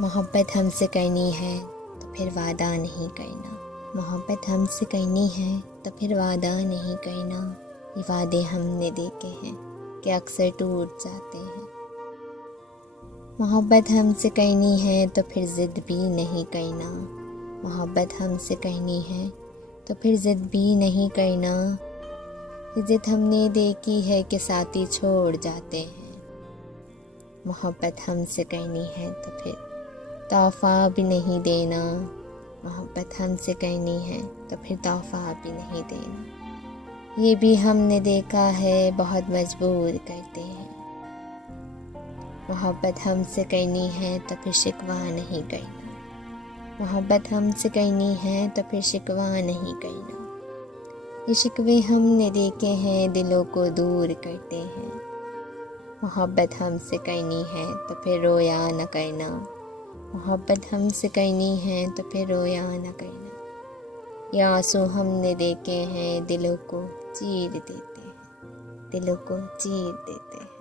मोहब्बत हमसे करनी है तो फिर वादा नहीं करना। मोहब्बत हमसे करनी है तो फिर वादा नहीं करना। ये वादे हमने देखे हैं कि अक्सर टूट जाते हैं। मोहब्बत हमसे करनी है तो फिर ज़िद भी नहीं करना। मोहब्बत हमसे करनी है तो फिर ज़िद भी नहीं करना। ये ज़िद हमने देखी है कि साथी छोड़ जाते हैं। मोहब्बत हमसे करनी है तो फिर तोहफ़ा भी नहीं देना। मोहब्बत हमसे करनी है तो फिर तोहफ़ा भी नहीं देना। ये भी हमने देखा है बहुत मजबूर करते हैं। मोहब्बत हमसे करनी है तो फिर शिकवा नहीं करना। मोहब्बत हमसे करनी है तो फिर शिकवा नहीं करना। ये शिकवे हमने देखे हैं दिलों को दूर करते हैं। मोहब्बत हमसे करनी है तो फिर रोया न करना। मोहब्बत हमसे करनी है तो फिर रोया न करना। ये आंसू हमने देखे हैं दिलों को चीर देते हैं। दिलों को चीर देते हैं।